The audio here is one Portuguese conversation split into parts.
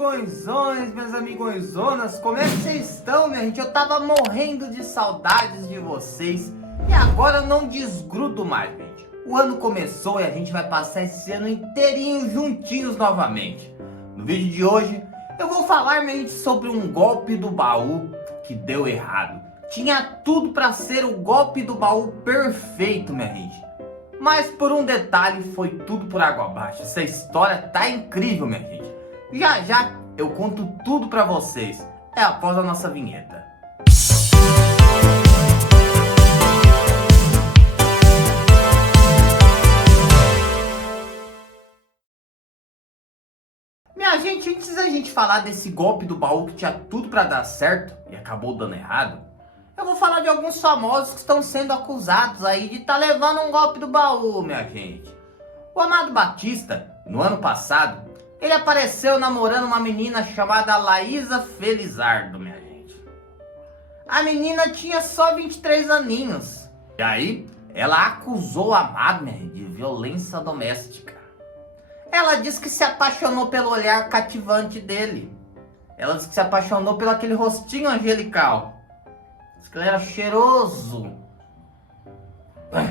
amigões, minhas amigõezonas, como é que vocês estão, minha gente? Eu tava morrendo de saudades de vocês e agora eu não desgrudo mais, gente. O ano começou e a gente vai passar esse ano inteirinho juntinhos novamente. No vídeo de hoje eu vou falar, minha gente, sobre um golpe do baú que deu errado. Tinha tudo pra ser o golpe do baú perfeito, minha gente. Mas por um detalhe foi tudo por água abaixo. Essa história tá incrível, minha gente. Já já eu conto tudo pra vocês. É após a nossa vinheta. Minha gente, antes da gente falar desse golpe do baú que tinha tudo pra dar certo e acabou dando errado, eu vou falar de alguns famosos que estão sendo acusados aí de estar levando um golpe do baú, minha gente. O Amado Batista, no ano passado, ele apareceu namorando uma menina chamada Laísa Felizardo, minha gente. A menina tinha só 23 aninhos. E aí, ela acusou o Amado, minha gente, de violência doméstica. Ela disse que se apaixonou pelo olhar cativante dele. Ela disse que se apaixonou pelo aquele rostinho angelical. Disse que ele era cheiroso. A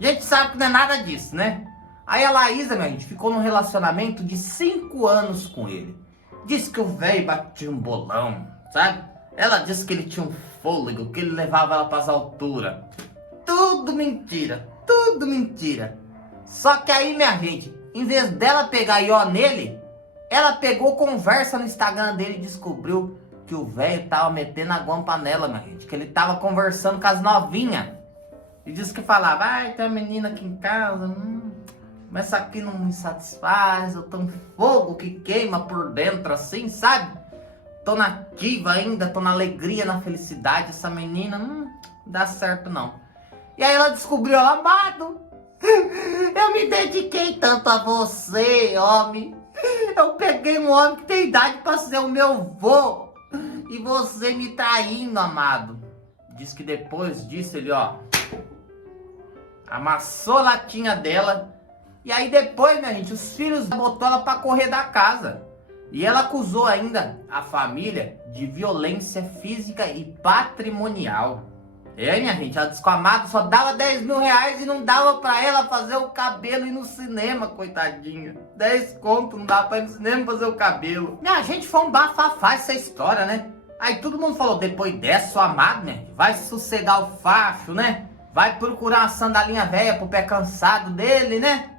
gente sabe que não é nada disso, né? Aí a Laísa, minha gente, ficou num relacionamento de 5 anos com ele. Disse que o velho batia um bolão, sabe? Ela disse que ele tinha um fôlego, que ele levava ela pras alturas. Tudo mentira, tudo mentira. Só que aí, minha gente, em vez dela pegar ió nele, ela pegou conversa no Instagram dele e descobriu que o velho tava metendo a guampa nela, minha gente. Que ele tava conversando com as novinhas. E disse que falava, ai, tem uma menina aqui em casa, mas isso aqui não me satisfaz, eu tô um fogo que queima por dentro assim, sabe? Tô nativa ainda, tô na alegria, na felicidade, essa menina, não dá certo não. E aí ela descobriu, Amado, eu me dediquei tanto a você, homem. Eu peguei um homem que tem idade pra ser o meu vô. E você me traindo, Amado. Diz que depois disso ele, amassou a latinha dela. E aí depois, minha gente, os filhos botou ela pra correr da casa. E ela acusou ainda a família de violência física e patrimonial. Minha gente, ela disse que o Amado só dava 10 mil reais e não dava pra ela fazer o cabelo e ir no cinema, coitadinha. 10 conto, não dava pra ir no cinema fazer o cabelo. Minha gente, foi um bafafá essa história, né? Aí todo mundo falou, depois dessa, o Amado, né, vai sossegar o facho, né? Vai procurar uma sandalinha velha pro pé cansado dele, né?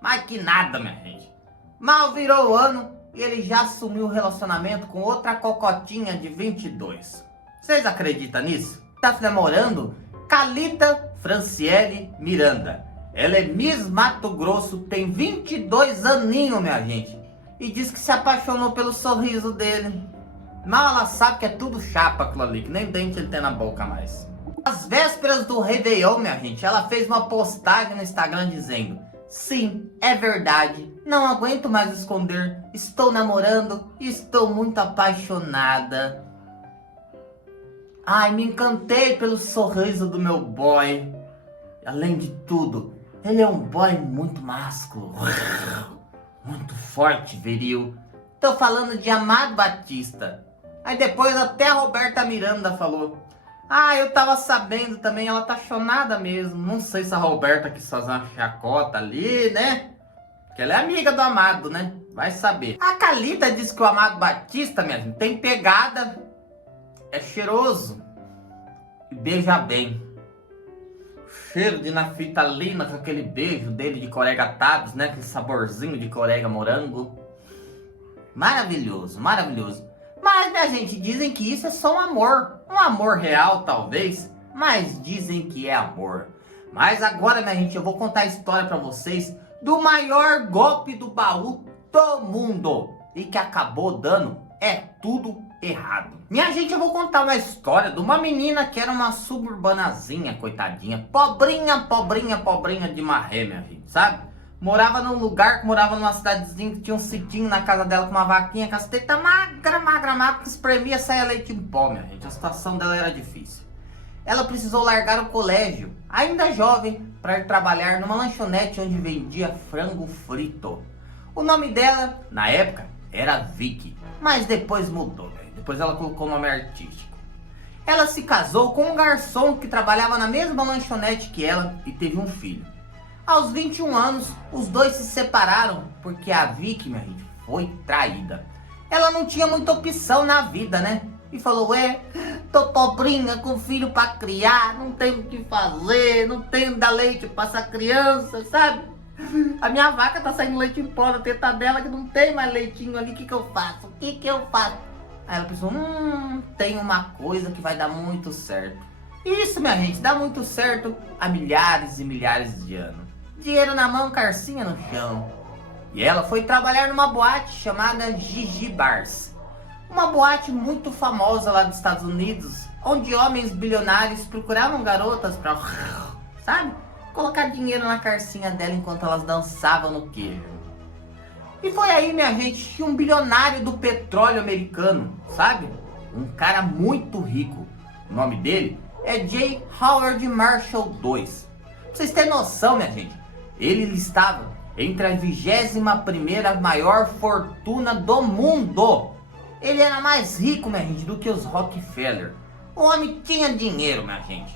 Mas que nada, minha gente. Mal virou o ano e ele já assumiu o relacionamento com outra cocotinha de 22. Vocês acreditam nisso? Tá namorando Calita Franciele Miranda. Ela é Miss Mato Grosso, tem 22 aninhos, minha gente. E diz que se apaixonou pelo sorriso dele. Mal ela sabe que é tudo chapa aquilo ali, que nem dente ele tem na boca mais. Às vésperas do Réveillon, minha gente, ela fez uma postagem no Instagram dizendo: sim, é verdade, não aguento mais esconder, estou namorando e estou muito apaixonada. Ai, me encantei pelo sorriso do meu boy. Além de tudo, ele é um boy muito másculo, muito forte, viril. Tô falando de Amado Batista. Aí depois até a Roberta Miranda falou: ah, eu tava sabendo também, ela tá chonada mesmo. Não sei se a Roberta quis fazer uma chacota ali, né? Porque ela é amiga do Amado, né? Vai saber. A Calita disse que o Amado Batista, minha gente, tem pegada, é cheiroso e beija bem. Cheiro de naftalina com aquele beijo dele de corega tabs, né? Aquele saborzinho de corega morango. Maravilhoso, maravilhoso. Mas, minha gente, dizem que isso é só um amor. Um amor real, talvez, mas dizem que é amor. Mas agora, minha gente, eu vou contar a história pra vocês do maior golpe do baú do mundo. E que acabou dando tudo errado. Minha gente, eu vou contar uma história de uma menina que era uma suburbanazinha, coitadinha. Pobrinha, pobrinha, pobrinha de marré, minha gente, sabe? Morava num lugar que morava numa cidadezinha que tinha um sitinho na casa dela com uma vaquinha, casteta magra, magra, magra, que espremia e saia leite em pó, minha gente. A situação dela era difícil. Ela precisou largar o colégio, ainda jovem, para ir trabalhar numa lanchonete onde vendia frango frito. O nome dela, na época, era Vicky, mas depois mudou, né? Depois ela colocou o nome artístico. Ela se casou com um garçom que trabalhava na mesma lanchonete que ela e teve um filho. Aos 21 anos, os dois se separaram porque a Vicky, minha gente, foi traída. Ela não tinha muita opção na vida, né? E falou, tô pobrinha com filho pra criar, não tenho o que fazer, não tenho dar leite pra essa criança, sabe? A minha vaca tá saindo leite em pó na teta dela, que não tem mais leitinho ali, o que eu faço? O que eu faço? Aí ela pensou, tem uma coisa que vai dar muito certo. Isso, minha gente, dá muito certo há milhares e milhares de anos. Dinheiro na mão, carcinha no chão. E ela foi trabalhar numa boate chamada Gigi Bars. Uma boate muito famosa lá dos Estados Unidos, onde homens bilionários procuravam garotas pra, sabe, colocar dinheiro na carcinha dela enquanto elas dançavam no queijo. E foi aí, minha gente, que um bilionário do petróleo americano, sabe, um cara muito rico, o nome dele é J. Howard Marshall II. Pra vocês terem noção, minha gente, ele listava entre a 21ª maior fortuna do mundo. Ele era mais rico, minha gente, do que os Rockefeller. O homem tinha dinheiro, minha gente.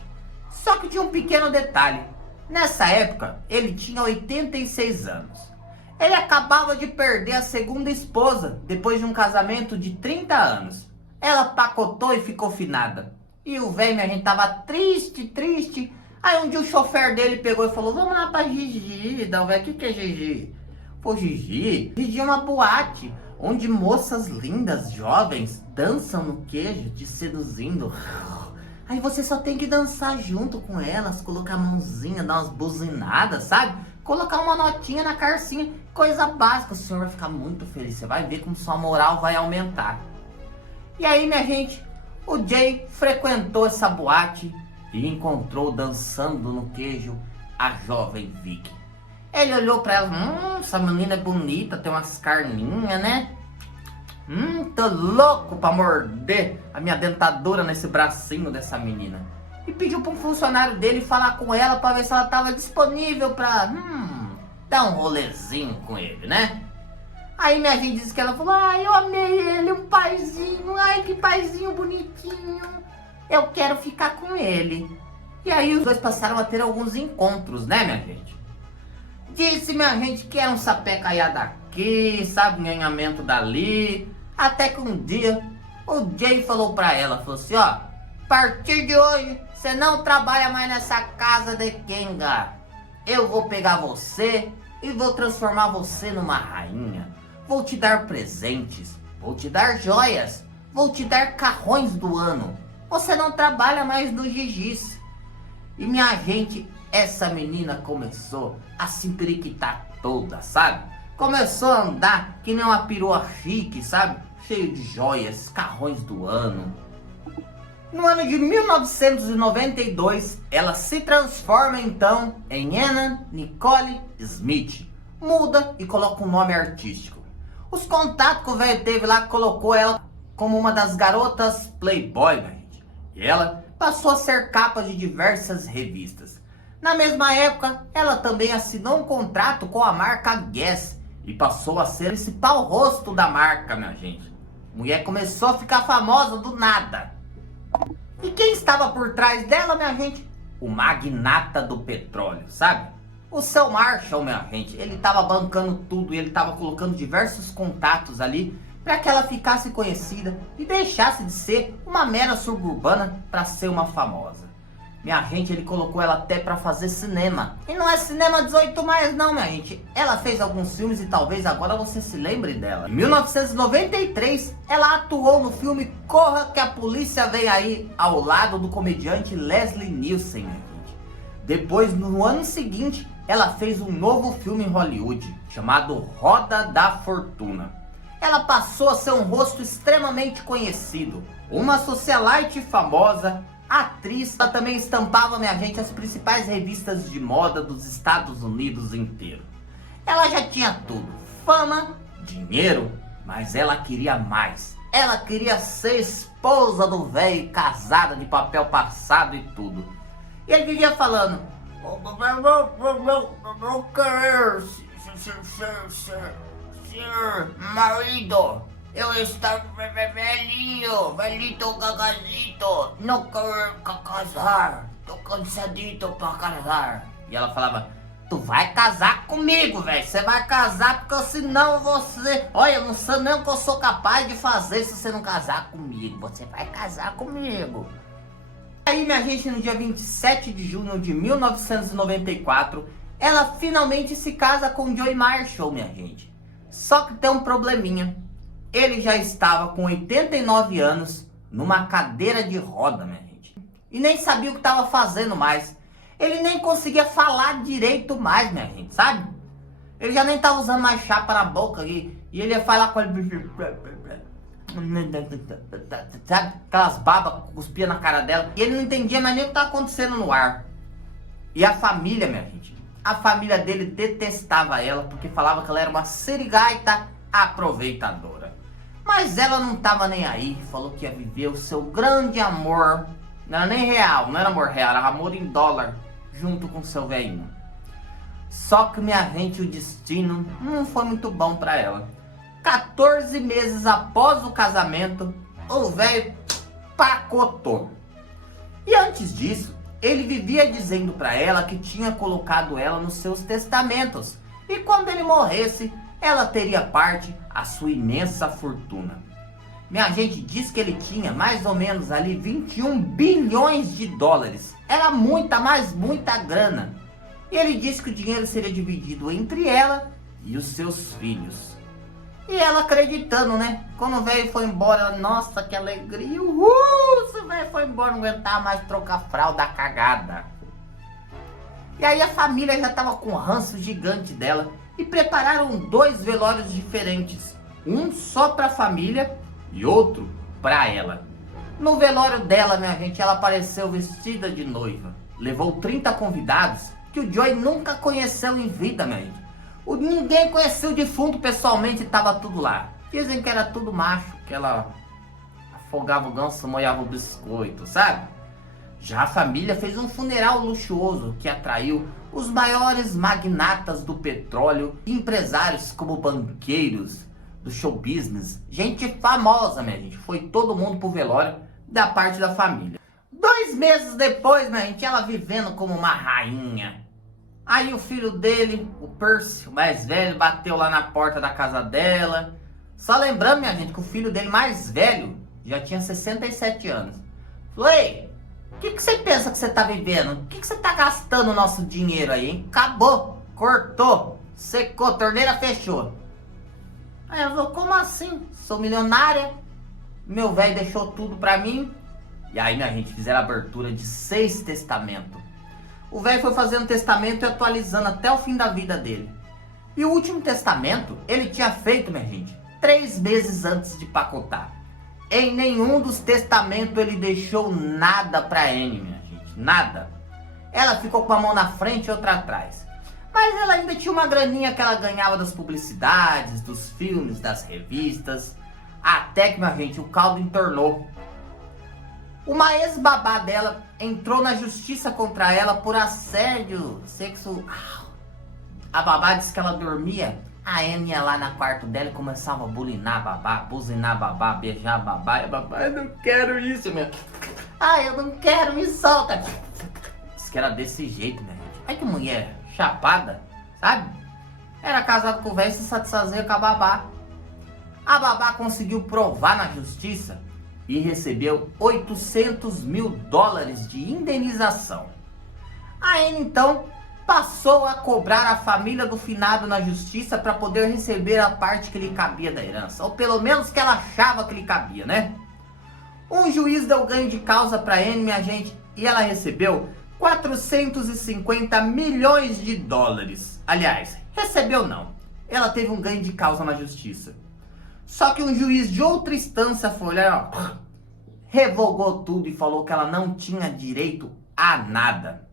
Só que tinha um pequeno detalhe. Nessa época, ele tinha 86 anos. Ele acabava de perder a segunda esposa, depois de um casamento de 30 anos. Ela pacotou e ficou finada. E o velho, minha gente, tava triste. Aí um dia o chofer dele pegou e falou, vamos lá pra Gigi. Daí o velho, o que é Gigi? Pô, Gigi é uma boate onde moças lindas, jovens, dançam no queijo, te seduzindo. Aí você só tem que dançar junto com elas, colocar a mãozinha, dar umas buzinadas, sabe? Colocar uma notinha na carcinha, coisa básica. O senhor vai ficar muito feliz, você vai ver como sua moral vai aumentar. E aí, minha gente, o Jay frequentou essa boate e encontrou dançando no queijo a jovem Vicky. Ele olhou pra ela, essa menina é bonita, tem umas carninhas, né? Tô louco pra morder a minha dentadura nesse bracinho dessa menina. E pediu pra um funcionário dele falar com ela pra ver se ela tava disponível pra, dar um rolezinho com ele, né? Aí minha gente disse que ela falou, eu amei ele, um paizinho, que paizinho bonitinho. Eu quero ficar com ele. E aí os dois passaram a ter alguns encontros, né, minha gente? Disse, minha gente, que era um sapé-caia daqui, sabe, um ganhamento dali. Até que um dia, o Jay falou pra ela, falou assim, a partir de hoje, você não trabalha mais nessa casa de Kenga. Eu vou pegar você e vou transformar você numa rainha. Vou te dar presentes, vou te dar joias, vou te dar carrões do ano. Você não trabalha mais no Gigi's. E minha gente, essa menina começou a se periquitar toda, sabe? Começou a andar que nem uma perua chique, sabe? Cheio de joias, carrões do ano. No ano de 1992, ela se transforma então em Anna Nicole Smith. Muda e coloca um nome artístico. Os contatos que o velho teve lá colocou ela como uma das garotas Playboy, né, gente? E ela passou a ser capa de diversas revistas. Na mesma época, ela também assinou um contrato com a marca Guess e passou a ser o principal rosto da marca, minha gente. A mulher começou a ficar famosa do nada. E quem estava por trás dela, minha gente? O magnata do petróleo, sabe? O seu Marshall, minha gente, ele estava bancando tudo e ele estava colocando diversos contatos ali para que ela ficasse conhecida e deixasse de ser uma mera suburbana para ser uma famosa. Minha gente, ele colocou ela até para fazer cinema. E não é cinema 18 mais não, minha gente. Ela fez alguns filmes e talvez agora você se lembre dela. Em 1993, ela atuou no filme Corra que a Polícia Vem Aí, ao lado do comediante Leslie Nielsen, minha gente. Depois, no ano seguinte, ela fez um novo filme em Hollywood, chamado Roda da Fortuna. Ela passou a ser um rosto extremamente conhecido, uma socialite famosa, atriz. Ela também estampava, minha gente, as principais revistas de moda dos Estados Unidos inteiro. Ela já tinha tudo, fama, dinheiro, mas ela queria mais. Ela queria ser esposa do velho, casada de papel passado e tudo. E ele vivia falando, não quero se senhor marido, eu estou velhito gagazito, não quero casar, tô cansadito pra casar. E ela falava, tu vai casar comigo, velho, você vai casar porque senão você, olha, eu não sei nem o que eu sou capaz de fazer se você não casar comigo, você vai casar comigo. Aí, minha gente, no dia 27 de junho de 1994, ela finalmente se casa com Joey Marshall, minha gente. Só que tem um probleminha. Ele já estava com 89 anos, numa cadeira de roda, minha gente. E nem sabia o que estava fazendo mais. Ele nem conseguia falar direito mais, minha gente, sabe? Ele já nem estava usando mais chapa na boca e ele ia falar com ele... Sabe? Aquelas babas cuspia na cara dela. E ele não entendia mais nem o que estava acontecendo no ar. E a família, minha gente, a família dele detestava ela porque falava que ela era uma sirigaita aproveitadora. Mas ela não estava nem aí, falou que ia viver o seu grande amor. Não era nem real, não era amor real, era amor em dólar, junto com seu velhinho. Só que, minha gente, o destino não foi muito bom para ela. 14 meses após o casamento, o velho pacotou. E antes disso, ele vivia dizendo para ela que tinha colocado ela nos seus testamentos. E quando ele morresse, ela teria parte a sua imensa fortuna. Minha gente, diz que ele tinha mais ou menos ali 21 bilhões de dólares. Era muita, mas muita grana. E ele disse que o dinheiro seria dividido entre ela e os seus filhos. E ela acreditando, né? Quando o velho foi embora, ela, nossa, que alegria. Se o velho foi embora, não aguentava mais trocar fralda cagada. E aí a família já tava com um ranço gigante dela. E prepararam 2 velórios diferentes. Um só pra família e outro pra ela. No velório dela, minha gente, ela apareceu vestida de noiva. Levou 30 convidados que o Joey nunca conheceu em vida, minha gente. Ninguém conheceu o defunto pessoalmente e tava tudo lá. Dizem que era tudo macho, que ela afogava o ganso, molhava o biscoito, sabe? Já a família fez um funeral luxuoso que atraiu os maiores magnatas do petróleo e empresários como banqueiros do show business. Gente famosa, minha gente. Foi todo mundo pro velório da parte da família. 2 meses depois, minha gente, ela vivendo como uma rainha. Aí o filho dele, o Percy, o mais velho, bateu lá na porta da casa dela. Só lembrando, minha gente, que o filho dele mais velho já tinha 67 anos. Falou, ei, o que você pensa que você tá vivendo? O que você tá gastando o nosso dinheiro aí, hein? Acabou, cortou, secou, torneira fechou. Aí eu falou, como assim? Sou milionária, meu velho deixou tudo pra mim. E aí, minha gente, fizeram a abertura de 6 testamentos. O velho foi fazendo testamento e atualizando até o fim da vida dele. E o último testamento ele tinha feito, minha gente, 3 meses antes de pacotar. Em nenhum dos testamentos ele deixou nada pra Anne, minha gente, nada. Ela ficou com a mão na frente e outra atrás. Mas ela ainda tinha uma graninha que ela ganhava das publicidades, dos filmes, das revistas. Até que, minha gente, o caldo entornou. Uma ex-babá dela entrou na justiça contra ela por assédio sexual. A babá disse que ela dormia. A Anne ia lá no quarto dela e começava a bulinar a babá, buzinar a babá, beijar a babá. E a babá, eu não quero isso, meu. Eu não quero, me solta. Diz que era desse jeito, minha gente. Ai, que mulher chapada, sabe? Era casado com o velho e se satisfazia com a babá. A babá conseguiu provar na justiça e recebeu 800 mil dólares de indenização. A Anne, então, passou a cobrar a família do finado na justiça para poder receber a parte que lhe cabia da herança. Ou pelo menos que ela achava que lhe cabia, né? Um juiz deu ganho de causa para Anne, minha gente, e ela recebeu 450 milhões de dólares. Aliás, recebeu não. Ela teve um ganho de causa na justiça. Só que um juiz de outra instância foi olhar, ó, revogou tudo e falou que ela não tinha direito a nada.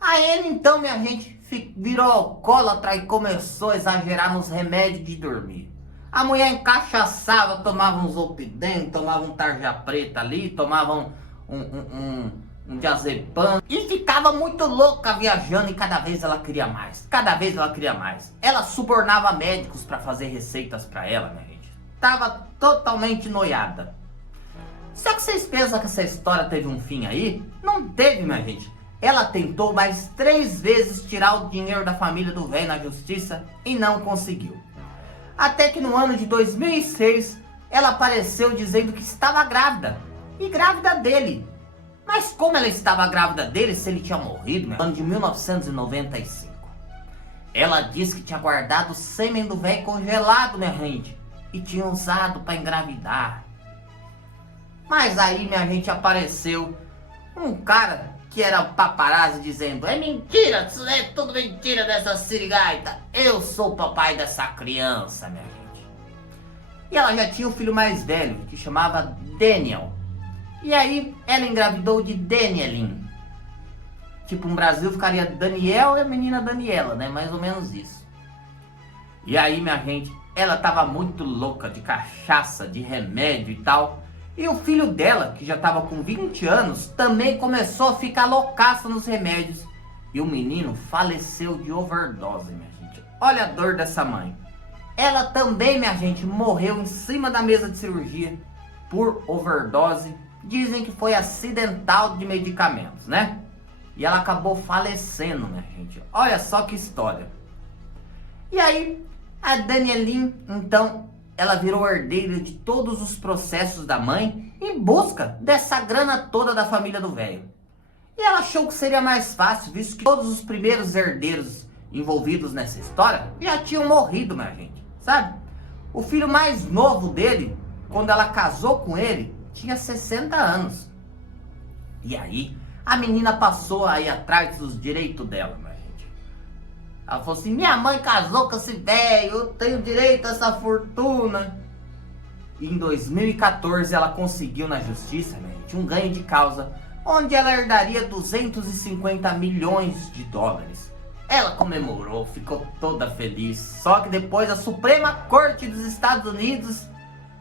A Anne, então, minha gente, virou alcoólatra e começou a exagerar nos remédios de dormir. A mulher encaixaçava, tomava um Zolpidem, tomava um tarja preta ali, tomava um um diazepam, e ficava muito louca viajando e cada vez ela queria mais, cada vez ela queria mais. Ela subornava médicos para fazer receitas para ela, minha gente. Tava totalmente noiada. Só que vocês pensam que essa história teve um fim aí? Não teve, minha gente. Ela tentou mais 3 vezes tirar o dinheiro da família do velho na justiça e não conseguiu. Até que no ano de 2006, ela apareceu dizendo que estava grávida. E grávida dele. Mas como ela estava grávida dele se ele tinha morrido no ano de 1995? Ela disse que tinha guardado o sêmen do velho congelado, minha gente. E tinha usado para engravidar. Mas aí, minha gente, apareceu um cara que era paparazzi dizendo: é mentira, isso é tudo mentira dessa sirigaita. Eu sou o papai dessa criança, minha gente. E ela já tinha um filho mais velho, que chamava Daniel. E aí, ela engravidou de Danielin. Tipo, no Brasil ficaria Daniel e a menina Daniela, né? Mais ou menos isso. E aí, minha gente, ela tava muito louca de cachaça, de remédio e tal. E o filho dela, que já estava com 20 anos, também começou a ficar loucaça nos remédios. E o menino faleceu de overdose, minha gente. Olha a dor dessa mãe. Ela também, minha gente, morreu em cima da mesa de cirurgia por overdose. Dizem que foi acidental de medicamentos, né? E ela acabou falecendo, minha gente. Olha só que história. E aí, a Danielin, então, ela virou herdeira de todos os processos da mãe em busca dessa grana toda da família do velho. E ela achou que seria mais fácil, visto que todos os primeiros herdeiros envolvidos nessa história já tinham morrido, minha gente, sabe? O filho mais novo dele, quando ela casou com ele, tinha 60 anos. E aí, a menina passou a ir atrás dos direitos dela, minha gente. Ela falou assim: minha mãe casou com esse velho, eu tenho direito a essa fortuna. E em 2014 ela conseguiu na justiça, minha gente, um ganho de causa, onde ela herdaria 250 milhões de dólares. Ela comemorou, ficou toda feliz. Só que depois a Suprema Corte dos Estados Unidos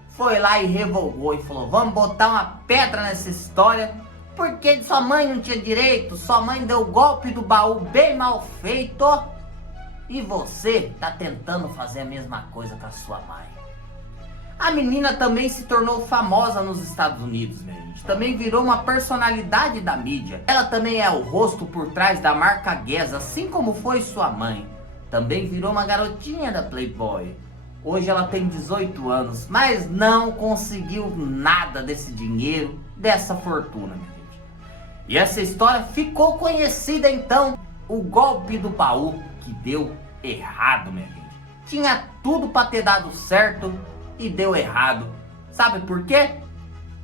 foi lá e revogou e falou: vamos botar uma pedra nessa história, porque sua mãe não tinha direito, sua mãe deu o golpe do baú bem mal feito, e você tá tentando fazer a mesma coisa com a sua mãe. A menina também se tornou famosa nos Estados Unidos, minha gente. Também virou uma personalidade da mídia. Ela também é o rosto por trás da marca Guess, assim como foi sua mãe. Também virou uma garotinha da Playboy. Hoje ela tem 18 anos, mas não conseguiu nada desse dinheiro, dessa fortuna, minha gente. E essa história ficou conhecida então, o golpe do baú, que deu errado, minha gente. Tinha tudo para ter dado certo e deu errado. Sabe por quê?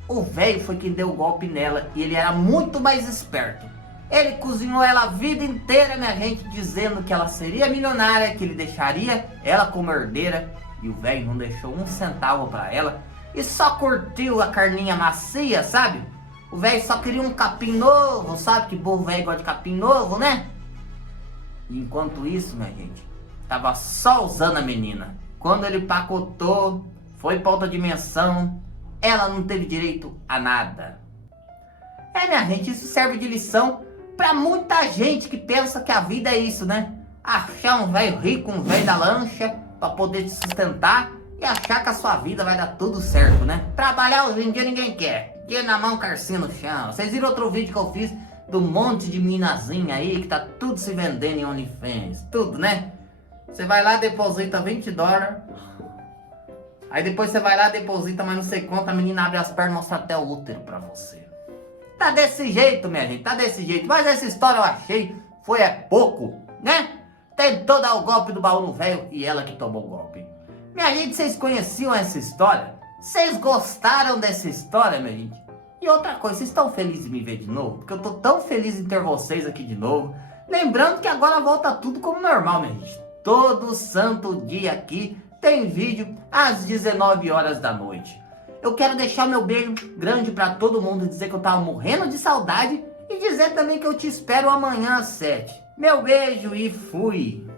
O velho foi quem deu o golpe nela e ele era muito mais esperto. Ele cozinhou ela a vida inteira, minha gente, dizendo que ela seria milionária, que ele deixaria ela como herdeira. E o velho não deixou um centavo pra ela e só curtiu a carninha macia, sabe? O velho só queria um capim novo, sabe que bom velho gosta de capim novo, né? E enquanto isso, minha gente, tava só usando a menina. Quando ele pacotou, foi pra outra dimensão, ela não teve direito a nada. Minha gente, isso serve de lição pra muita gente que pensa que a vida é isso, né? Achar um velho rico, um velho da lancha, pra poder te sustentar e achar que a sua vida vai dar tudo certo, né? Trabalhar hoje em dia ninguém quer. Dinheiro na mão, carcinha no chão. Vocês viram outro vídeo que eu fiz do monte de minazinha aí que tá tudo se vendendo em OnlyFans. Tudo, né? Você vai lá, deposita 20 dólares. Aí depois você vai lá, deposita mais não sei quanto. A menina abre as pernas e mostra até o útero pra você. Tá desse jeito, minha gente. Tá desse jeito. Mas essa história eu achei foi pouco, né? Tentou dar o golpe do baú no velho e ela que tomou o golpe. Minha gente, vocês conheciam essa história? Vocês gostaram dessa história, minha gente? E outra coisa, vocês estão felizes de me ver de novo? Porque eu tô tão feliz em ter vocês aqui de novo. Lembrando que agora volta tudo como normal, minha gente. Todo santo dia aqui tem vídeo às 19 horas da noite. Eu quero deixar meu beijo grande pra todo mundo, dizer que eu tava morrendo de saudade e dizer também que eu te espero amanhã às 7. Meu beijo e fui!